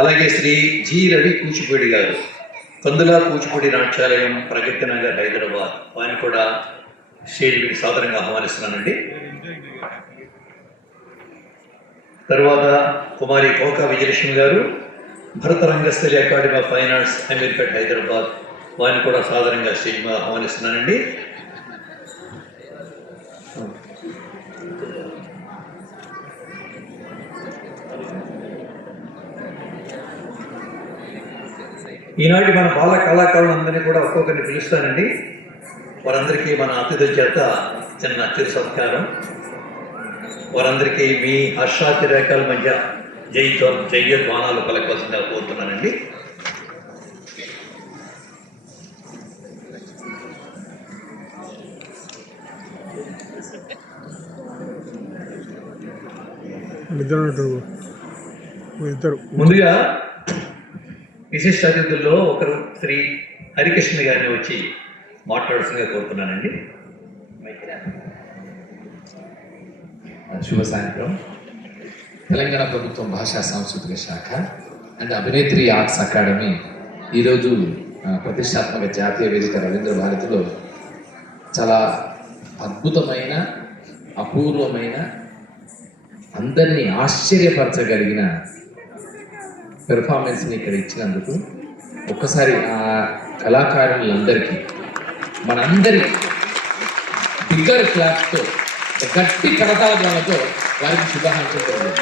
అలాగే శ్రీ జి రవి కూచిపూడి గారు, కందుల కూచిపూడి నాట్యాలయం, ప్రగతి నగర్, హైదరాబాద్. వారిని కూడా స్టేజ్కి సాదరంగా ఆహ్వానిస్తున్నానండి. తర్వాత కుమారి Koka Vijayalakshmi garu, Bharata Rangasthali academy of fine arts, Ameerpet, Hyderabad. వారిని కూడా సాదరంగా స్టేజ్ మీద ఆహ్వానిస్తున్నానండి. ఈనాటి మన బాల కళాకారులందరినీ కూడా ఒక్కొక్కరిని పిలుస్తానండి. వారందరికీ మన అతిథుల చేత చిన్న చిరు సత్కారం. వారందరికీ మీ హర్షాతిరేకాల మధ్య జయధ్వానాలు పలకవలసిందిగా కోరుతున్నానండి. ముందుగా విశిష్ట అతిథుల్లో ఒకరు శ్రీ హరికృష్ణ గారిని వచ్చి మాట్లాడాల్సిందిగా కోరుతున్నానండి. శుభ సాయంత్రం. తెలంగాణ ప్రభుత్వం భాషా సాంస్కృతిక శాఖ అండ్ అభినేత్రి ఆర్ట్స్ అకాడమీ ఈరోజు ప్రతిష్టాత్మక జాతీయ వేదిక రవీంద్ర భారతిలో చాలా అద్భుతమైన, అపూర్వమైన, అందరినీ ఆశ్చర్యపరచగలిగిన పెర్ఫార్మెన్స్ని ఇక్కడ ఇచ్చినందుకు ఒక్కసారి ఆ కళాకారులందరికీ మనందరి బిగ్గర్ క్లాప్తో, గట్టి కరతాళతో వారికి శుభాకాంక్షలు.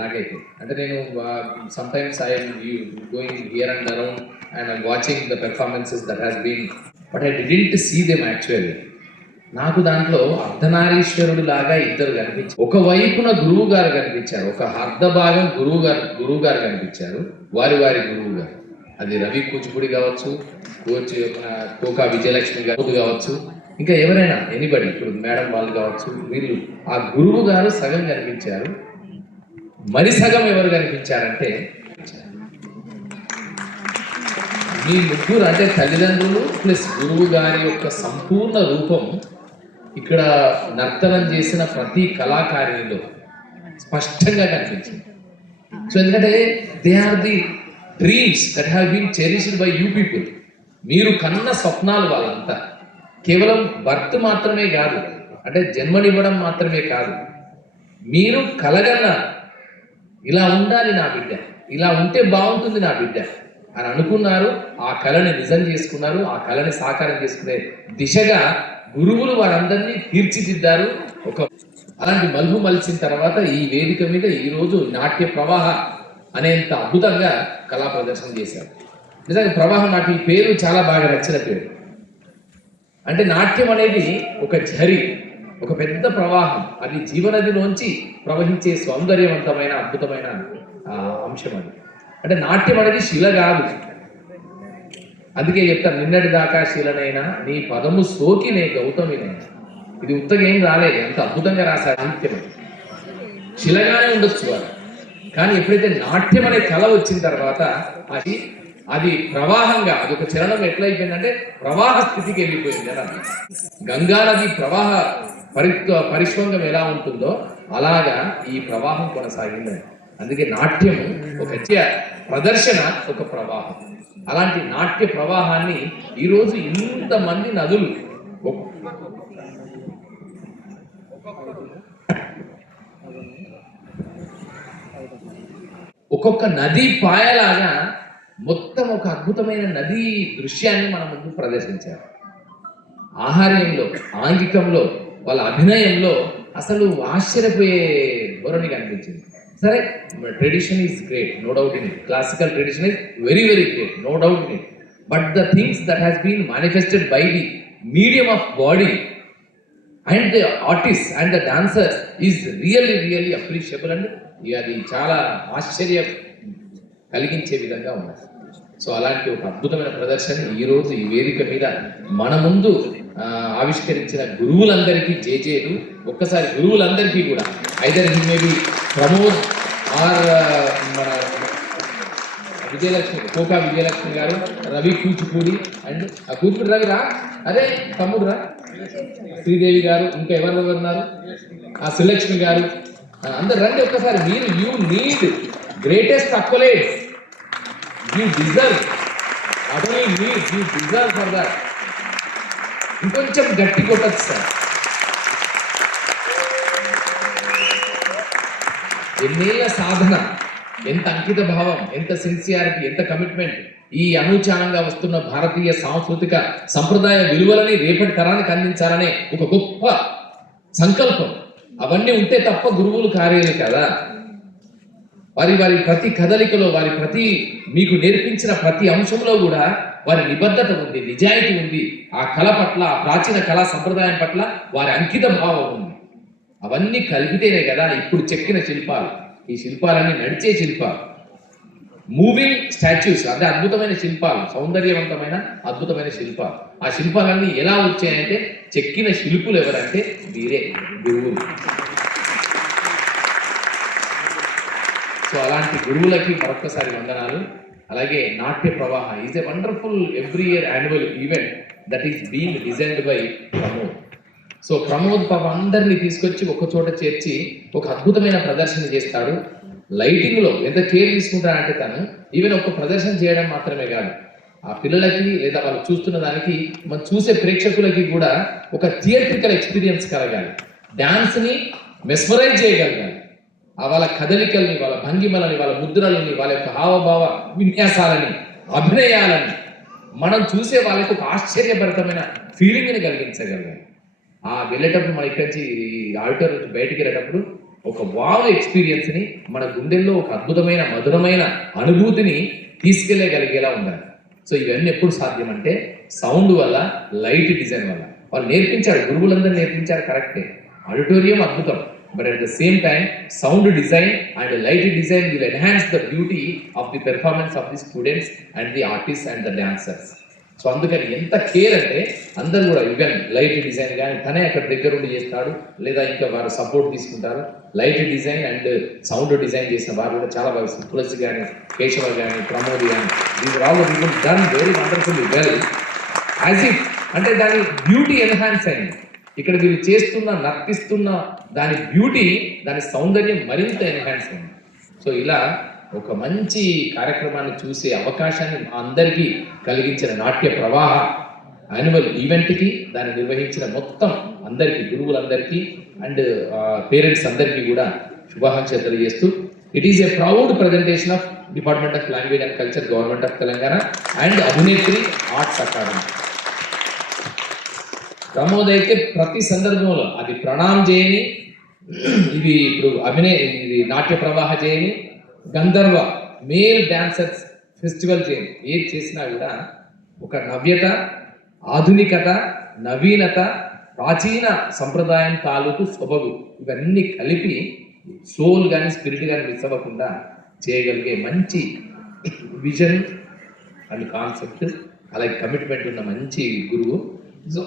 నాకైతే అంటే నేను sometimes I'm going here and around and I'm watching the performances that has been, but I didn't see them actually. నాకు దాంట్లో అర్ధనారీశ్వరుడు లాగా ఇద్దరు కనిపించారు. ఒకవైపున గురువు గారు కనిపించారు, ఒక అర్ధ భాగం గురువు గారు కనిపించారు, వారి గురువు గారు. అది రవి కూచిపూడి కావచ్చు, కోకా విజయలక్ష్మి గారు కావచ్చు, ఇంకా ఎవరైనా ఎనీబడి, ఇప్పుడు మేడం వాళ్ళు కావచ్చు. వీళ్ళు ఆ గురువు గారు సగం కనిపించారు. మరి సగం ఎవరు కనిపించారంటే మీ ముగ్గురు, అంటే తల్లిదండ్రులు ప్లస్ గురువు గారి యొక్క సంపూర్ణ రూపం ఇక్కడ నర్తనం చేసిన ప్రతి కళాకారిణిలో స్పష్టంగా కనిపించింది. సో ఎందుకంటే they are the dreams that have been cherished by you people. మీరు కన్న స్వప్నాలు వాళ్ళంతా. కేవలం బర్త్ మాత్రమే కాదు, అంటే జన్మనివ్వడం మాత్రమే కాదు, మీరు కలగన్నారు, ఇలా ఉండాలి నా బిడ్డ, ఇలా ఉంటే బాగుంటుంది నా బిడ్డ అని అనుకున్నారు. ఆ కళని నిజం చేసుకున్నారు. ఆ కళని సాకారం చేసుకునే దిశగా గురువులు వారందరినీ తీర్చిదిద్దారు. అలాంటి మలుపు మలిచిన తర్వాత ఈ వేదిక మీద ఈరోజు నాట్య ప్రవాహ అనేంత అద్భుతంగా కళా ప్రదర్శన చేశారు. నిజంగా ప్రవాహం, నాకు ఈ పేరు చాలా బాగా నచ్చిన పేరు. అంటే నాట్యం అనేది ఒక ఝరి, ఒక పెద్ద ప్రవాహం. అది జీవనదిలోంచి ప్రవహించే సౌందర్యవంతమైన, అద్భుతమైన అంశం అది. అంటే నాట్యం అనేది శిల కాదు. అందుకే చెప్తాను, నిన్నటి దాకా శిలనైనా నీ పదము సోకినే గౌతమినైనా. ఇది ఉత్తగా ఏం రాలేదు, అంత అద్భుతంగా రాశారు. నాట్యం శిలగానే ఉండొచ్చు వారు, కానీ ఎప్పుడైతే నాట్యం అనే కళ వచ్చిన తర్వాత అది ప్రవాహంగా, అది ఒక చలనం ఎట్లయిపోయిందంటే ప్రవాహ స్థితికి వెళ్ళిపోయింది అని. గంగా నది ప్రవాహ పరిష్వంగం ఎలా ఉంటుందో అలాగా ఈ ప్రవాహం కొనసాగిందని. అందుకే నాట్యము ఒక ప్రదర్శన, ఒక ప్రవాహం. అలాంటి నాట్య ప్రవాహాన్ని ఈరోజు ఇంతమంది నదులు, ఒక్కొక్క నదీ పాయలాగా మొత్తం ఒక అద్భుతమైన నదీ దృశ్యాన్ని మన ముందు ప్రదర్శించారు. ఆహార్యంలో, ఆంగికంలో, వాళ్ళ అభినయంలో అసలు ఆశ్చర్యపోయే ధోరణి కనిపించింది. సరే, tradition is great, no doubt in it. Classical tradition is very very great, no doubt in it. But the things that has been manifested by the medium of body and the artist and the dancers is really appreciable. And అది చాలా ఆశ్చర్యం కలిగించే విధంగా ఉన్నది. So అలాంటి ఒక అద్భుతమైన ప్రదర్శన ఈరోజు ఈ వేదిక మీద మన ముందు ఆవిష్కరించిన గురువులందరికీ జేజేలు. ఒక్కసారి గురువులందరికీ కూడా, either he may be Pramod or మన విజయలక్ష్మి, కోకా విజయలక్ష్మి గారు, రవి కూచిపూడి అండ్ ఆ కూచిపూడి రవి రా, అదే తమ్ముడు రా, శ్రీదేవి గారు, ఇంకా ఎవరున్నారు, ఆ శ్రీలక్ష్మి గారు, అందరు రండి ఒక్కసారి. మీరు you need greatest accolades, you deserve, not only need, you deserve for that. ఇంకొంచెం గట్టి కొట్టచ్చు సార్. ఎన్నేళ్ల సాధన, ఎంత అంకిత భావం, ఎంత సిన్సియారిటీ, ఎంత కమిట్మెంట్. ఈ అనూచానంగా వస్తున్న భారతీయ సాంస్కృతిక సంప్రదాయ విలువలని రేపటి తరానికి అందించాలనే ఒక గొప్ప సంకల్పం. అవన్నీ ఉంటే తప్ప గురువులు కార్యాలు కదా. వారి ప్రతి కదలికలో, వారి ప్రతి మీకు నేర్పించిన ప్రతి అంశంలో కూడా వారి నిబద్ధత ఉంది, నిజాయితీ ఉంది. ఆ కళ పట్ల, ఆ ప్రాచీన కళా సంప్రదాయం పట్ల వారి అంకిత భావం ఉంది. అవన్నీ కలిపితేనే కదా ఇప్పుడు చెక్కిన శిల్పాలు. ఈ శిల్పాలన్నీ నడిచే శిల్పాలు, మూవింగ్ స్టాచ్యూస్, అంటే అద్భుతమైన శిల్పాలు, సౌందర్యవంతమైన అద్భుతమైన శిల్పాలు. ఆ శిల్పాలన్నీ ఎలా వచ్చాయంటే చెక్కిన శిల్పులు ఎవరంటే వీరే, గురువులు. సో అలాంటి గురువులకి మరొక్కసారి వందనాలు. అలాగే నాట్య ప్రవాహ is a wonderful every year annual event that is being designed by Pramod. So Pramod పాప అందరినీ తీసుకొచ్చి ఒక చోట చేర్చి ఒక అద్భుతమైన ప్రదర్శన చేస్తాడు. లైటింగ్లో ఎంత కేర్ తీసుకుంటాడంటే తను ఈవెన్ ఒక ప్రదర్శన చేయడం మాత్రమే కాదు, ఆ పిల్లలకి లేదా వాళ్ళు చూస్తున్న దానికి, మనం చూసే ప్రేక్షకులకి కూడా ఒక థియేట్రికల్ ఎక్స్పీరియన్స్ కలగాలి. డాన్స్ని మెస్మరైజ్ చేయగలగాలి. వాళ్ళ కదలికల్ని, వాళ్ళ భంగిమలని, వాళ్ళ ముద్రలని, వాళ్ళ యొక్క హావభావ విన్యాసాలని, అభినయాలని మనం చూసే వాళ్ళకి ఒక ఆశ్చర్యభరితమైన ఫీలింగ్ని కలిగించగలగాలి. ఆ వెళ్ళేటప్పుడు మన ఇక్కడి నుంచి ఆడిటోర్ నుంచి బయటికి వెళ్ళేటప్పుడు ఒక వావ్ ఎక్స్పీరియన్స్ని, మన గుండెల్లో ఒక అద్భుతమైన మధురమైన అనుభూతిని తీసుకెళ్ళగలిగేలా ఉండాలి. సో ఇవన్నీ ఎప్పుడు సాధ్యం అంటే సౌండ్ వల్ల, లైట్ డిజైన్ వల్ల. వాళ్ళు నేర్పించారు, గురువులందరూ నేర్పించారు, కరెక్టే. ఆడిటోరియం అద్భుతం, but at the same time sound design and light design will enhance the beauty of the performance of the students and the artist and the dancers. So అందుకని ఎంత care అంటే అందరూ కూడా ఈవెన్ లైట్ డిజైన్ కానీ తనే అక్కడ దగ్గర ఉండి చేస్తాడు, లేదా ఇంకా వారు సపోర్ట్ తీసుకుంటారు. Light design and sound design చేసిన వారు కూడా చాలా బాగా, తులసి కానీ, కేశవ కానీ, ప్రమోద్ కానీ, these all people done very wonderfully well. As if అంటే దాని బ్యూటీ ఎన్హాన్స్ అయింది. ఇక్కడ వీళ్ళు చేస్తున్న, నర్తిస్తున్న దాని బ్యూటీ, దాని సౌందర్యం మరింత ఎన్హాన్స్ అయింది. సో ఇలా ఒక మంచి కార్యక్రమాన్ని చూసే అవకాశాన్ని మా అందరికీ కలిగించిన నాట్య ప్రవాహ యాన్యువల్ ఈవెంట్కి, దాన్ని నిర్వహించిన మొత్తం అందరికీ, గురువులందరికీ అండ్ పేరెంట్స్ అందరికీ కూడా శుభాకాంక్షలు తెలియజేస్తూ, it is a proud presentation of department of language and culture, government of Telangana and Abhinetri arts academy. Pramod అయితే ప్రతి సందర్భంలో అది ప్రణామ్ చేయని, ఇది ఇప్పుడు ఇది నాట్య ప్రవాహ చేయని, గంధర్వ మేల్ డాన్సర్స్ ఫెస్టివల్ చేయని, ఏది చేసినా కూడా ఒక నవ్యత, ఆధునికత, నవీనత, ప్రాచీన సంప్రదాయం తాలూకు సొబగు, ఇవన్నీ కలిపి సోల్ కానీ స్పిరిట్ కానీ మిస్ అవ్వకుండా చేయగలిగే మంచి విజన్ అండ్ కాన్సెప్ట్, అలాగే కమిట్మెంట్ ఉన్న మంచి గురువు. సో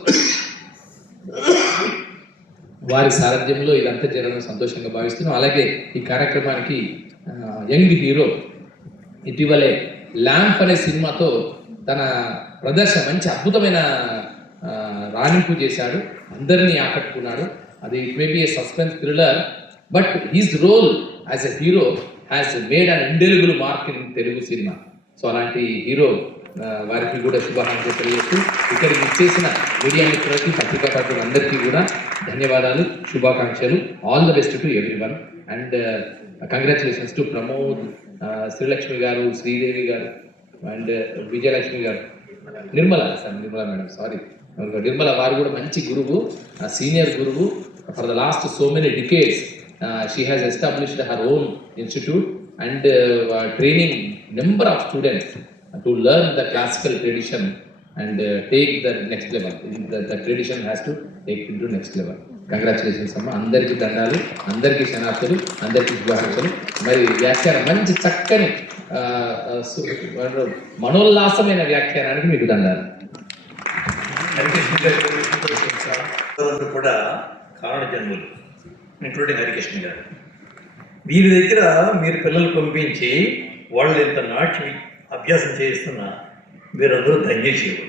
వారి సారథ్యంలో ఇదంతా జరగడం సంతోషంగా భావిస్తున్నాం. అలాగే ఈ కార్యక్రమానికి యంగ్ హీరో ఇటీవలే ల్యాంప్ అనే సినిమాతో తన ప్రదర్శన మంచి అద్భుతమైన రాణింపు చేశాడు, అందరినీ ఆకట్టుకున్నాడు. అది it may be a suspense thriller, but his role as a hero has made an indelible mark in Telugu cinema. So అలాంటి హీరో వారికి కూడా శుభాకాంక్షలు తెలియజేస్తూ, ఇక్కడికి ఇచ్చేసిన మీడియా మిత్రులకి, పత్రికా పాత్రులందరికీ కూడా ధన్యవాదాలు, శుభాకాంక్షలు. All the best to every one and congratulations to Pramod, Srilakshmi గారు, శ్రీదేవి గారు అండ్ విజయలక్ష్మి గారు, నిర్మల మేడం, సారీ నిర్మల, వారు కూడా మంచి గురువు, సీనియర్ గురువు. For the last so many decades she has established her own institute and training number of students to learn the classical tradition and take the next level. The tradition has to take it to next level. Congratulations అమ్మ, అందరికీ దండాలు, అందరికీ శనార్థులు, అందరికీ శుభాకాంక్షలు. మరి వ్యాఖ్యానం మంచి చక్కని మనోల్లాసమైన వ్యాఖ్యానానికి మీకు దండాలు. కూడా కారణ జన్ములు, ఇంక్లూడింగ్ హరికృష్ణ గారు. వీరి దగ్గర మీరు పిల్లలు పంపించి వాళ్ళు ఎంత నాట్యం అభ్యాసం చేయిస్తున్నా వీరందరూ ధన్యజీవులు.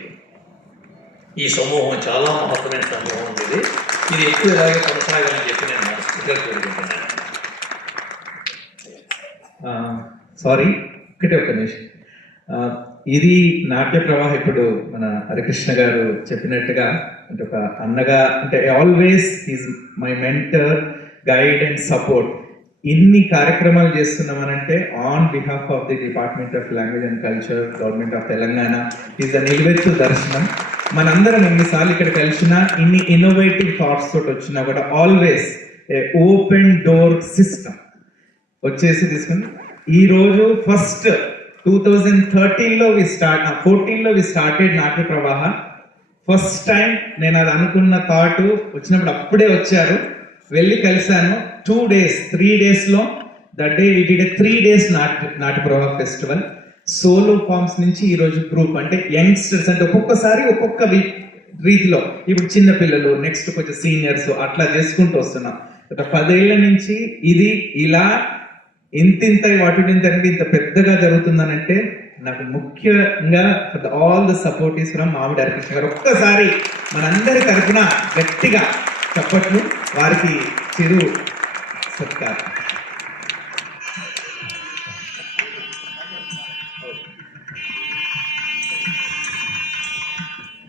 ఈ సమూహం చాలా మహత్తరమైన సమూహం ఉంది. ఇది ఎక్కువ ఇలాగే కొనసాగాలని చెప్పి నేను మనస్ఫూర్తిగా కోరుకుంటున్నాను. సారీ, ఒకటే ఒక్క నిమిషం. ఆ, ఇది నాట్య ప్రవాహం. ఇప్పుడు మన హరికృష్ణ గారు చెప్పినట్టుగా, అంటే ఒక అన్నగా, అంటే always is my mentor, guide and support. ఇన్ని కార్యక్రమాలు చేస్తున్నామనంటే on behalf of the department of language and culture, government of Telangana, is the నిలువెత్తు దర్శనం. మనందరం ఎన్నిసార్లు ఇక్కడ కలిసినా, ఇన్ని ఇన్నోవేటివ్ థాట్స్ తోటి వచ్చినా కూడా always a open door system వచ్చేసి తీసుకుని ఈరోజు ఫస్ట్ 2013లో 14లో వి స్టార్టెడ్ నాట్య ప్రవాహ. ఫస్ట్ టైం నేను అది అనుకున్న థాట్ వచ్చినప్పుడు అప్పుడే వచ్చారు, వెళ్ళి కలిశాను. 2 days 3 daysలో that day we did 3 days నాట్య ప్రవాహ ఫెస్టివల్. సోలో ఫార్మ్స్ నుంచి ఈరోజు గ్రూప్, అంటే యంగ్స్టర్స్, అంటే ఒక్కొక్కసారి ఒక్కొక్క రీతిలో, ఇప్పుడు చిన్న పిల్లలు, నెక్స్ట్ కొంచెం సీనియర్స్, అట్లా చేసుకుంటూ వస్తున్నాం. ఒక 10 ఏళ్ల నుంచి ఇది ఇలా ఇంత వాటి అనేది ఇంత పెద్దగా జరుగుతుందనంటే నాకు ముఖ్యంగా all the support is from మామిడి హరికృష్ణ గారు. ఒక్కసారి మనందరి తరఫున గట్టిగా చప్పట్లు వారికి చిరు సత్కారం.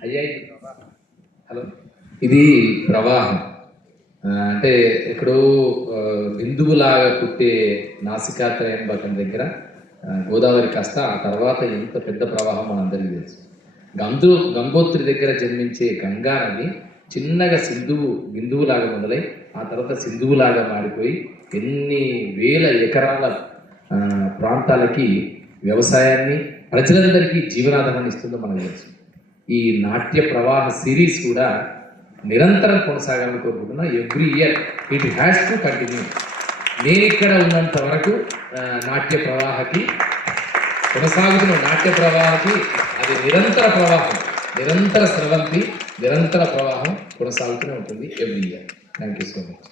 అయ్యాయి. హలో, ఇది ప్రవాహం. అంటే ఎక్కడో బిందువులాగా పుట్టే నాసికాత్రయంబకం దగ్గర గోదావరి కాస్త ఆ తర్వాత ఎంత పెద్ద ప్రవాహం మనందరికీ తెలుసు. గంగోత్రి దగ్గర జన్మించే గంగా నది చిన్నగా బిందువులాగా మొదలై ఆ తర్వాత సింధువులాగా మారిపోయి ఎన్ని వేల ఎకరాల ప్రాంతాలకి వ్యవసాయాన్ని, ప్రజలందరికీ జీవనాధారాన్ని ఇస్తుందో మనకు తెలుసు. ఈ నాట్య ప్రవాహ సిరీస్ కూడా నిరంతరం కొనసాగాలని కోరుకుంటున్నా. Every year it has to continue. నేను ఇక్కడ ఉన్నంత వరకు నాట్య ప్రవాహకి కొనసాగుతున్న నాట్య ప్రవాహకి అది నిరంతర ప్రవాహం, నిరంతర స్రవంతి, నిరంతర ప్రవాహం కొనసాగుతూనే ఉంటుంది every year. Thank you so much.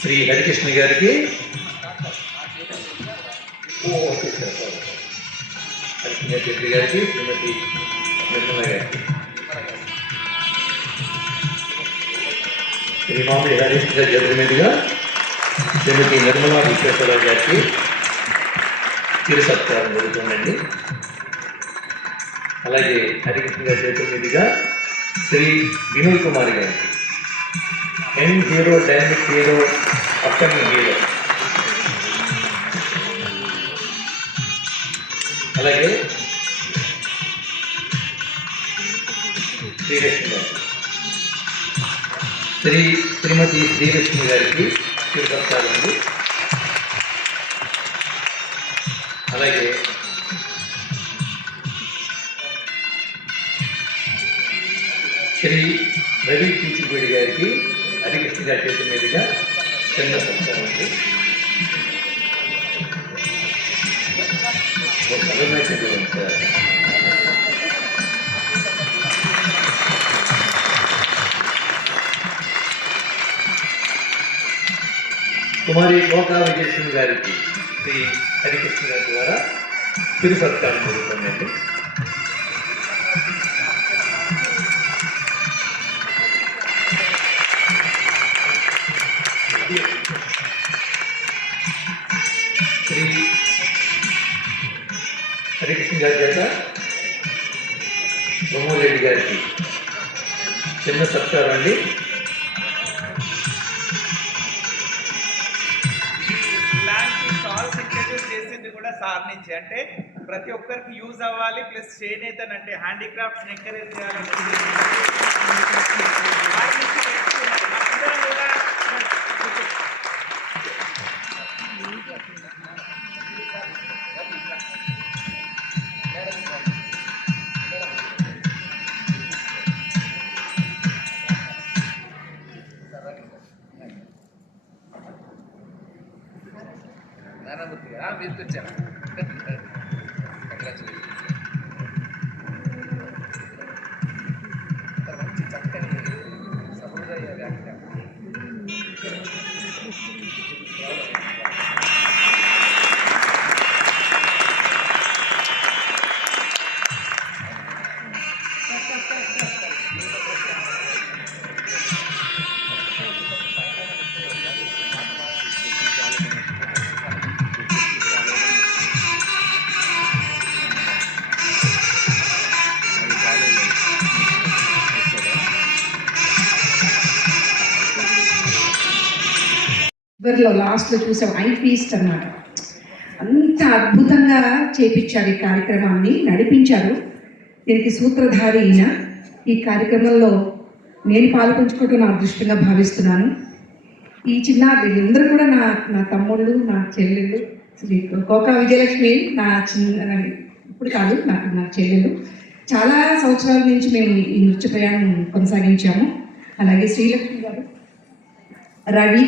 Shri Harikrishna గారికి హరికృష్ణ చౌదరి గారికి, శ్రీమతి నిర్మల గారికి, శ్రీ మామిడి హరికృష్ణ చౌదరి మీదుగా శ్రీమతి నిర్మలా విశ్వేశ్వరరావు గారికి చిరు సత్కారం జరుగుతుందండి. అలాగే హరికృష్ణ గారి చేతుల మీదుగా శ్రీ వినోద్ కుమార్ గారికి, young hero, dynamic hero, upcoming hero. అలాగే శ్రీలక్ష్మి గారు, శ్రీమతి శ్రీలక్ష్మి గారికి చిరు సత్కారాలు. అలాగే శ్రీ రవి కూచిపూడి గారికి హరికృష్ణ గారి చేతుల మీదుగా చిన్న సత్కారం ఉంది. కుమారి కోకా విజయలక్ష్మి గారికి శ్రీ హరికృష్ణ గారి ద్వారా చిరు సత్కారం జరుగుతుందండి. శ్రీ హరికృష్ణ గారి చేత మోహన్ రెడ్డి గారికి చిన్న సత్కారం అండి. ఇలాంటి స్టాల్స్ ఇంట్రడ్యూస్ చేసింది కూడా సార్ నుంచి, అంటే ప్రతి ఒక్కరికి యూజ్ అవ్వాలి, ప్లస్ చేనేతన్ అంటే హ్యాండీక్రాఫ్ట్స్ ఎంకరేజ్ చేయాలని అందరం కూడా మీరు తెచ్చారా? మంచి చక్కని సహృదయ వ్యాఖ్యానం. చివరిలో లాస్ట్లో చూసాం ఐ ఫీస్ట్ అన్నమాట. అంత అద్భుతంగా చేపించారు ఈ కార్యక్రమాన్ని, నడిపించారు. దీనికి సూత్రధారి ఈయన. ఈ కార్యక్రమంలో నేను పాల్పంచుకోవడం నా అదృష్టంగా భావిస్తున్నాను. ఈ చిన్నారులు వీళ్ళందరూ కూడా నా తమ్ముళ్ళు, నా చెల్లెళ్ళు. శ్రీ కోకా విజయలక్ష్మి ఇప్పుడు కాదు, నా చెల్లెలు. చాలా సంవత్సరాల నుంచి మేము ఈ నృత్య ప్రయాణం కొనసాగించాము. అలాగే శ్రీలక్ష్మి గారు, రవి,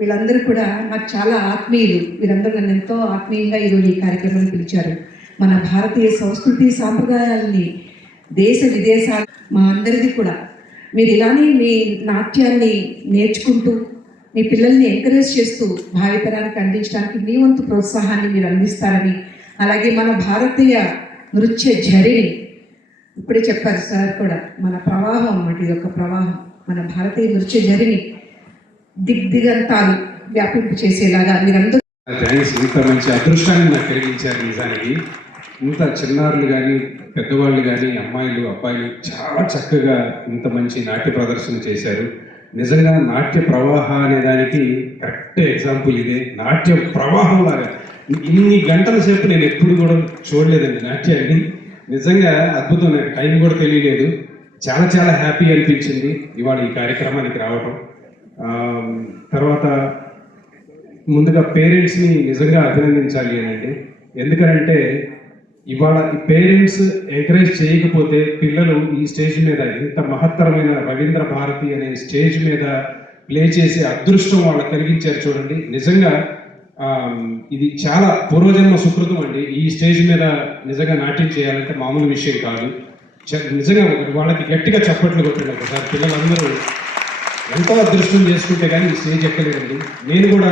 వీళ్ళందరూ కూడా నాకు చాలా ఆత్మీయులు. వీరందరూ నన్ను ఎంతో ఆత్మీయంగా ఈరోజు ఈ కార్యక్రమాన్ని పిలిచారు. మన భారతీయ సంస్కృతి సాంప్రదాయాల్ని దేశ విదేశాలు మా అందరిది కూడా మీరు ఇలానే మీ నాట్యాన్ని నేర్చుకుంటూ మీ పిల్లల్ని ఎంకరేజ్ చేస్తూ భావితరానికి అందించడానికి మీ వంతు ప్రోత్సాహాన్ని మీరు అందిస్తారని, అలాగే మన భారతీయ నృత్య ఝరిని ఇప్పుడే చెప్పారు సార్ కూడా, మన ప్రవాహం అన్నమాట, ఇది ఒక ప్రవాహం. మన భారతీయ నృత్య ఝరిని దిగ్దిగంతాలు వ్యాపింపు చేసేలాగా మీరందరూ. థ్యాంక్స్. ఇంత మంచి అదృష్టాన్ని నాకు కలిగించారు. నిజానికి ఇంత చిన్నారులు కానీ పెద్దవాళ్ళు కానీ అమ్మాయిలు అబ్బాయిలు చాలా చక్కగా ఇంత మంచి నాట్య ప్రదర్శన చేశారు. నిజంగా నాట్య ప్రవాహ అనే దానికి కరెక్ట్ ఎగ్జాంపుల్ ఇదే. నాట్య ప్రవాహం లాగా ఇన్ని గంటల సేపు నేను ఎప్పుడు కూడా చూడలేదండి నాట్యాన్ని. నిజంగా అద్భుతం. నాకు టైం కూడా తెలియలేదు. చాలా చాలా హ్యాపీ అనిపించింది ఇవాళ ఈ కార్యక్రమానికి రావటం. తర్వాత ముందుగా పేరెంట్స్ని నిజంగా అభినందించాలి అనండి. ఎందుకంటే ఇవాళ ఈ పేరెంట్స్ ఎంకరేజ్ చేయకపోతే పిల్లలు ఈ స్టేజ్ మీద ఇంత మహత్తరమైన రవీంద్ర భారతి అనే స్టేజ్ మీద ప్లే చేసే అదృష్టం వాళ్ళకి కలిగించారు. చూడండి, నిజంగా ఇది చాలా పూర్వజన్మ సుకృతం అండి. ఈ స్టేజ్ మీద నిజంగా నాట్యం చేయాలంటే మామూలు విషయం కాదు. నిజంగా వాళ్ళకి గట్టిగా చప్పట్లు కొట్టింది ఒకసారి. పిల్లలందరూ ఎంతో అదృష్టం చేసుకుంటే కానీ ఈ స్టేజ్ ఎక్కలేదండి. నేను కూడా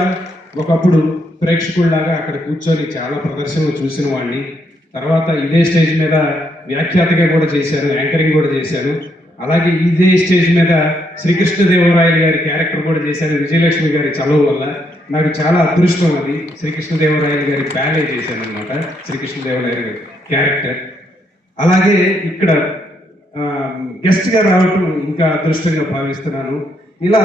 ఒకప్పుడు ప్రేక్షకుల్లాగా అక్కడ కూర్చొని చాలా ప్రదర్శనలు చూసిన వాడిని. తర్వాత ఇదే స్టేజ్ మీద వ్యాఖ్యాతగా కూడా చేశాను, యాంకరింగ్ కూడా చేశాను. అలాగే ఇదే స్టేజ్ మీద శ్రీకృష్ణదేవరాయలు గారి క్యారెక్టర్ కూడా చేశాను విజయలక్ష్మి గారి చదువు వల్ల. నాకు చాలా అదృష్టం అది. శ్రీకృష్ణదేవరాయలు గారి బ్యాలే చేశాను అనమాట, శ్రీకృష్ణదేవరాయలు గారి క్యారెక్టర్. అలాగే ఇక్కడ గెస్ట్గా రావటం ఇంకా అదృష్టంగా భావిస్తున్నాను. ఇలా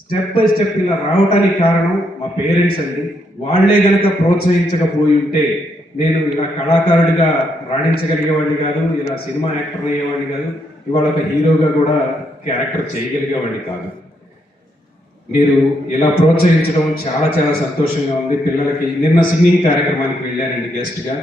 స్టెప్ బై స్టెప్ ఇలా రావటానికి కారణం మా పేరెంట్స్ అండి. వాళ్లే గనక ప్రోత్సహించకపోయి ఉంటే నేను ఇలా కళాకారుడిగా రాణించగలిగేవాడిని కాదు, ఇలా సినిమా యాక్టర్ అయ్యేవాడిని కాదు, ఇవాళ ఒక హీరోగా కూడా క్యారెక్టర్ చేయగలిగేవాడిని కాదు. మీరు ఇలా ప్రోత్సహించడం చాలా చాలా సంతోషంగా ఉంది. పిల్లలకి నిన్న సింగింగ్ కార్యక్రమానికి వెళ్ళానండి గెస్ట్గా.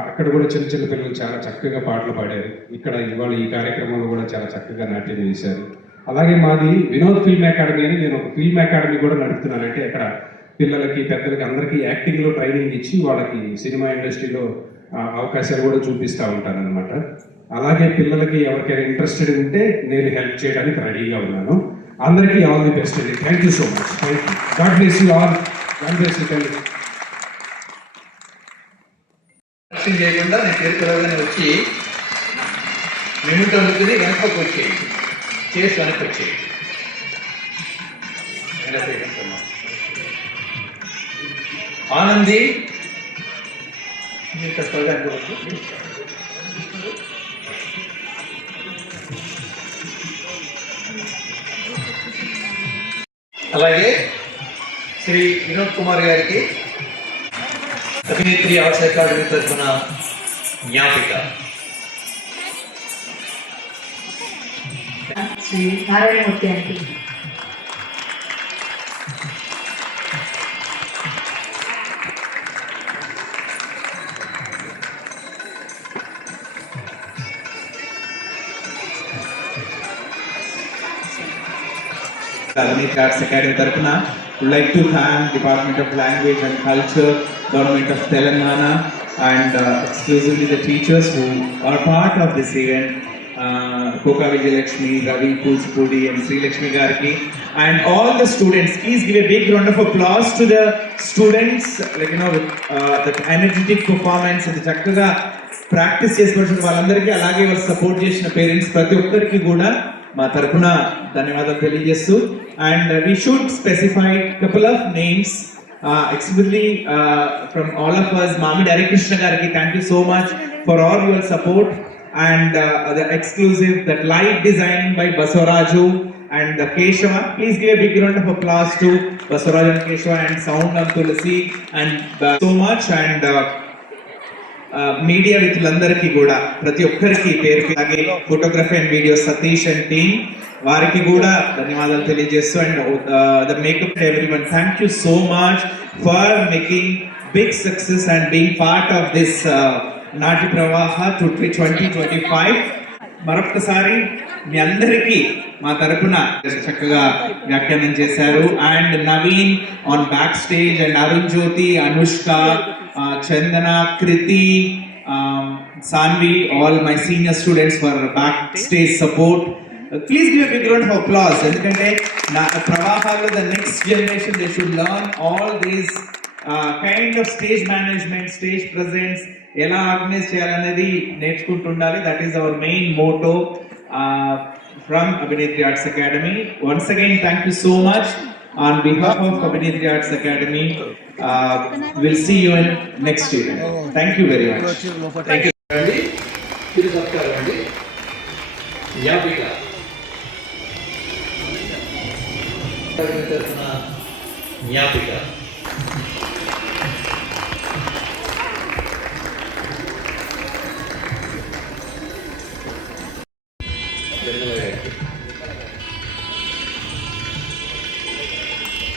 అక్కడ కూడా చిన్న చిన్న పిల్లలు చాలా చక్కగా పాటలు పాడారు. ఇక్కడ ఇవాళ ఈ కార్యక్రమంలో కూడా చాలా చక్కగా నాట్యం చేశారు. అలాగే మాది వినోద్ ఫిల్మ్ అకాడమీ అని నేను ఒక ఫిల్మ్ అకాడమీ కూడా నడుపుతున్నాను. అంటే అక్కడ పిల్లలకి పెద్దలకి అందరికీ యాక్టింగ్లో ట్రైనింగ్ ఇచ్చి వాళ్ళకి సినిమా ఇండస్ట్రీలో అవకాశాలు కూడా చూపిస్తూ ఉంటాను అనమాట. అలాగే పిల్లలకి ఎవరికైనా ఇంట్రెస్టెడ్ ఉంటే నేను హెల్ప్ చేయడానికి రెడీగా ఉన్నాను. అందరికీ ఆల్ ది బెస్ట్ అండి. Thank you so much. Thank you. God bless you all. God bless you. Action చేయకుండా నేను పేరుకోగానే వచ్చి మిమిటో ఉంటుంది, వెనక్కి వచ్చేయి, చేసి వెనక్కి వచ్చేయి. ఆనంది అలాగే శ్రీ వినోద్ కుమార్ గారికి అభినేత్రి ఆర్ట్స్ అకాడమీ తరఫున జ్ఞాపిక. శ్రీ నారాయణమూర్తి గారికి Arts Academy tarafuna would like to thank Department of Language and Culture, Government of Telangana, and exclusively the teachers who are part of this event, Koka Vijayalakshmi, Ravi Pulsipudi and Sri Lakshmi Garki, and all the students. Please give a big round of applause to the students, like with that energetic performance and the chakkaga practice చేసుకుంటున్న వాళ్ళందరికీ, అలాగే వాళ్ళు support చేసిన parents ప్రతి ఒక్కరికి కూడా మా తరపున ధన్యవాదాలు తెలియజేస్తూ, and we should specify couple of names exclusively from all of us. Mami Director Krishna Garki, thank you so much for all your support, and the exclusive, that light design by Basoraju, and Keshava. Please give a big round of applause to Basuraj and Keshava and Sound of Tulasi and so much and media మిత్రులందరికీ కూడా ప్రతి ఒక్కరికి పేరు అలాగే photography and video Satish and team వారికి కూడా ధన్యవాదాలు తెలియజేస్తూ and the makeup everyone thank you so much for making big success and being part of this Natya Pravaha 2025. మరొకసారి మీ అందరికీ మా తరపున చక్కగా వ్యాఖ్యానం చేశారు and Naveen on backstage and Arun Jyothi, Anushka, Chandana, Kriti, Sanvi, all my senior students for backstage support. Please give a big round of applause. ఎందుకంటే నా ప్రవాహాల్లో the next generation they should learn all these kind of stage management, stage presence, ఎలా organize చేయాలనేది నేర్చుకుంటుండాలి. That is our main motto from Abhinetri Arts Academy. Once again, thank you so much. On behalf of Abhinetri Arts Academy, we'll see you in next year. Thank you very much. Thank you. అండి తిరుగు సత్కారం అండి జ్ఞాపిక తరఫున జ్ఞాపిక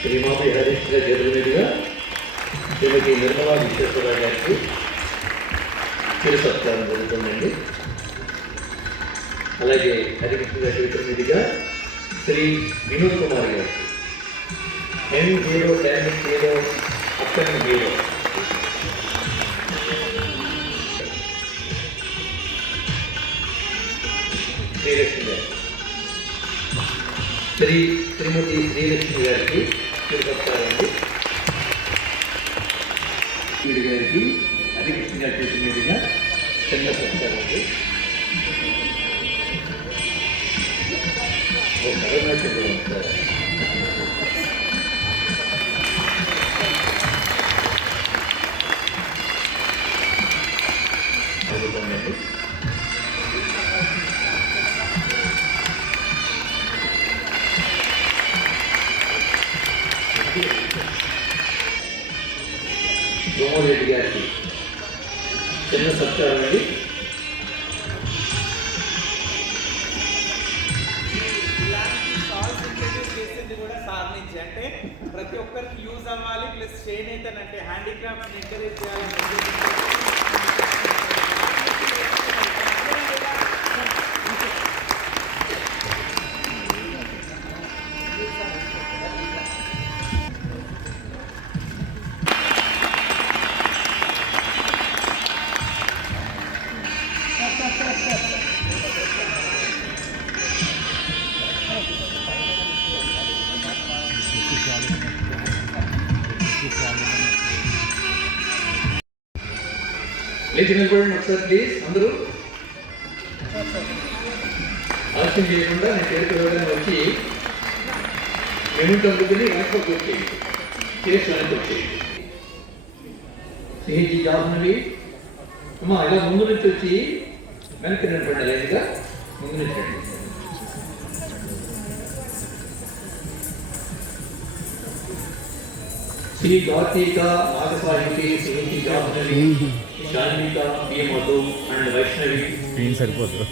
శ్రీమాతి హరీష్గా జరుగుతున్నదిగా శ్రీమతి నిర్మలా విశ్వేశ్వరరావు గారికి చిరు సత్కారం జరుగుతుందండి. అలాగే హరికృష్ణ గారి ప్రతినిధిగా శ్రీ వినోద్ కుమార్ గారికి M0 dynamic hero upcoming hero Srilakshmi గారు శ్రీమతి శ్రీలక్ష్మి గారికి తిరుపతి వీడి గారికి హరికృష్ణ గారి ప్రతినిధిగా చిన్న సత్కారం అండి. భరతనాట్యం సార్ జరుగుతుందండి. సోమరెడ్డి గారికి చిన్న సత్కారం అండి. ఇలాంటి సాల్స్ ఇంట్రడ్యూస్ చేసింది కూడా సార్ నుంచి, అంటే ప్రతి ఒక్కరికి యూజ్ అవ్వాలి, ప్లస్ చేనేత అంటే హ్యాండీక్రాఫ్ట్ని ఎంకరేజ్ చేయాలని లేచి నిలబడండి ఒకసారి ప్లీజ్. అందరూ ఆలస్యం చేయకుండా నేను చేతికి వెళ్ళడానికి వచ్చి మెమెంట్ అందుకుని వెనక్కి వచ్చేయండి, చేసి వెనక్కి వచ్చేయండి. సిహెచ్జి జాబ్నవి అమ్మా ఇలా ముందు నుంచి వచ్చి వెనక్కి నిలబడ్డా లేదుగా ముందు నుంచి రండి. శ్రీ కార్తీక నాగసాహితి సిహెచ్జి జాబ్నవి శాన్విక బి మధు అండ్ వైష్ణవి సరిపోతుంది.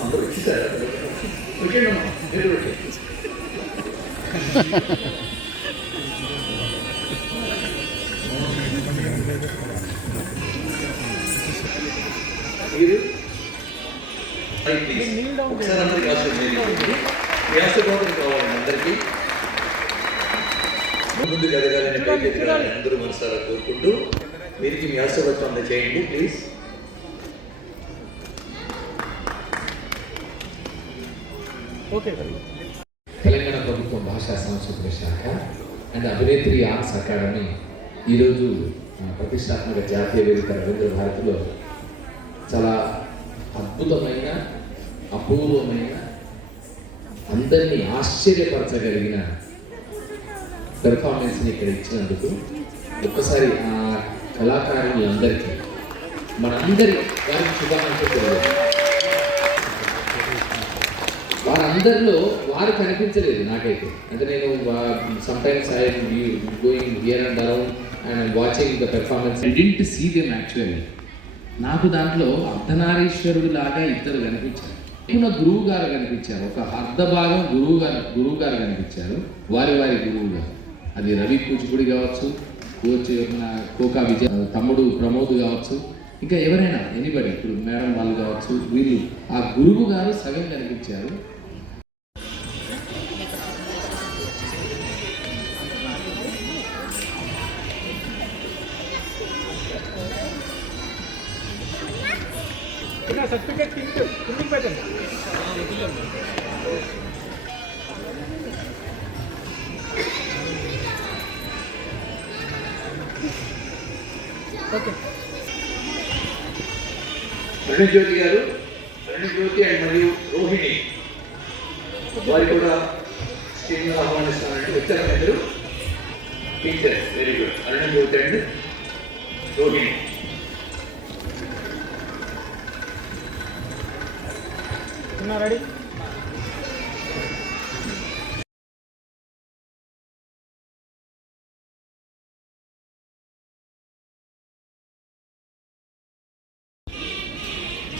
అందరూ వచ్చేసారు. వచ్చేయండమ్మా మీరు వచ్చేయండి. మీరు ఒకసారి అందరికీ ఆశీర్వదించండి. వ్యాసబోధన కావాలండి అందరికీ. ముందు ఎదగాలని పైకి ఎదగాలని అందరూ మనసారా కోరుకుంటూ వీరికి మీ ఆశీర్వాదం అందజేయండి ప్లీజ్. తెలంగాణ ప్రభుత్వం భాషా సాంస్కృతిక శాఖ అండ్ అభినేత్రి ఆర్ట్స్ అకాడమీ ఈరోజు ప్రతిష్టాత్మక జాతీయ వేదిక రవీంద్ర భారతిలో చాలా అద్భుతమైన అపూర్వమైన అందరినీ ఆశ్చర్యపరచగలిగిన పెర్ఫార్మెన్స్ని ఇక్కడ ఇచ్చినందుకు ఒక్కసారి ఆ కళాకారులందరికీ మనందరి వారికి శుభాకాంక్షలు తెలియదు. వారందరిలో వారు కనిపించలేదు నాకైతే. అంటే నేను sometimes I going here and around and watching the performance, I didn't see them actually. నాకు దాంట్లో అర్ధనారీశ్వరుడు లాగా ఇద్దరు కనిపించారు. గురువు గారు కనిపించారు, ఒక అర్ధ భాగం గురువు గారు కనిపించారు, వారి గురువు గారు. అది రవి కూచిపూడి కావచ్చు, కోచ్ మన కోకా విజయ్, తమ్ముడు ప్రమోద్ కావచ్చు, ఇంకా ఎవరైనా ఎనీబడి, ఇప్పుడు మేడం వాళ్ళు కావచ్చు, వీళ్ళు ఆ గురువు గారు సగం కనిపించారు. సర్టిఫికేట్ కిందికి పెట్టండి. ఓకే. రణజ్యోతి గారు, రణజ్యోతి అండ్ మరియు రోహిణి వారి కూడా స్టేజ్లో ఆహ్వానిస్తానంటే వచ్చారు అందరూ. Teacher very good. Ranajyoti and Rohini. Ready?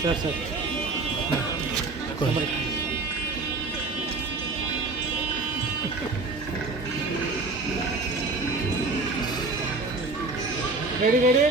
Sir ready?